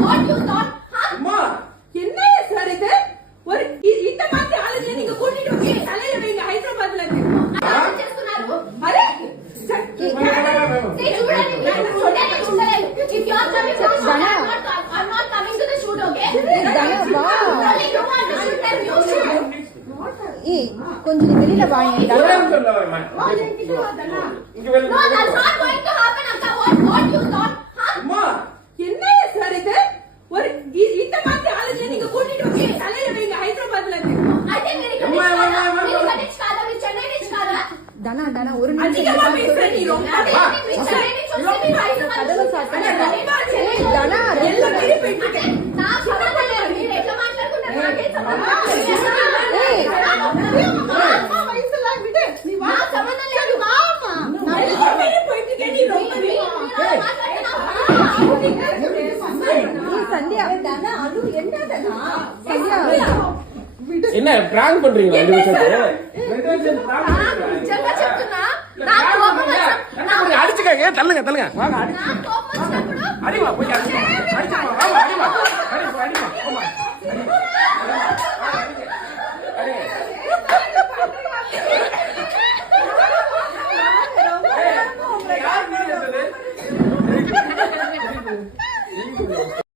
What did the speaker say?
what you thought? அம்மா என்ன sir இது? ஒரு இந்த மாதிரி ஆளுங்க நீங்க கூட்டிட்டு வந்து தலையில வைங்க ஹைதராபாத்ல இருந்து. అలా చేస్తున్నారు. అరే చూడండి నేను చూడలేదు. If you are coming to the shoot, I'm not coming to the shoot, okay? Only you want to shoot and you shoot. கொஞ்சம் வெளியில வாங்க. ஒரே நிமிஷம் இல்லம்மா. இங்க வெளிய. No, that's not going to happen. Akka, what you thought? அம்மா என்ன சார் இது? ஒரு இந்த மாதிரி ஆளுங்க நீங்க கூட்டிட்டு வந்து தலையில வைங்க ஹைதராபாத்ல இருந்து. అయితే మీరు ఇక్కడ నుంచి కాదా మీరు చెన్నై నుంచి కాదా தனா ஒரு அதிகமா பேசுற நீ ரொம்ப మీరు చెన్నై నుంచి వస్తే మీరు హైదరాబాద్ தனா எல்லாம் மீறி போயிட்டு இருக்க. నా సంబంధం లేదు మీరు ఎట్లా మాట్లాడుకున్నారు నాకే సంబంధం அம்மா வயசுல விடு. நீ வா. నా సంబంధం లేదు మామ எல்லாம் மீறி போயிட்டு இருக்க நீ ரொம்ப சந்தியா தனா அது என்ன தனா சந்தியா என்ன பிராங்க் பண்றீங்களா ரெண்டு விஷயத்தை? నిజంగా చెప్తున్నా నా కోపం அடிச்சுக்கங்க தள்ளுங்க வாங்க నా కోపం వచ్చినప్పుడు அடிமா போய்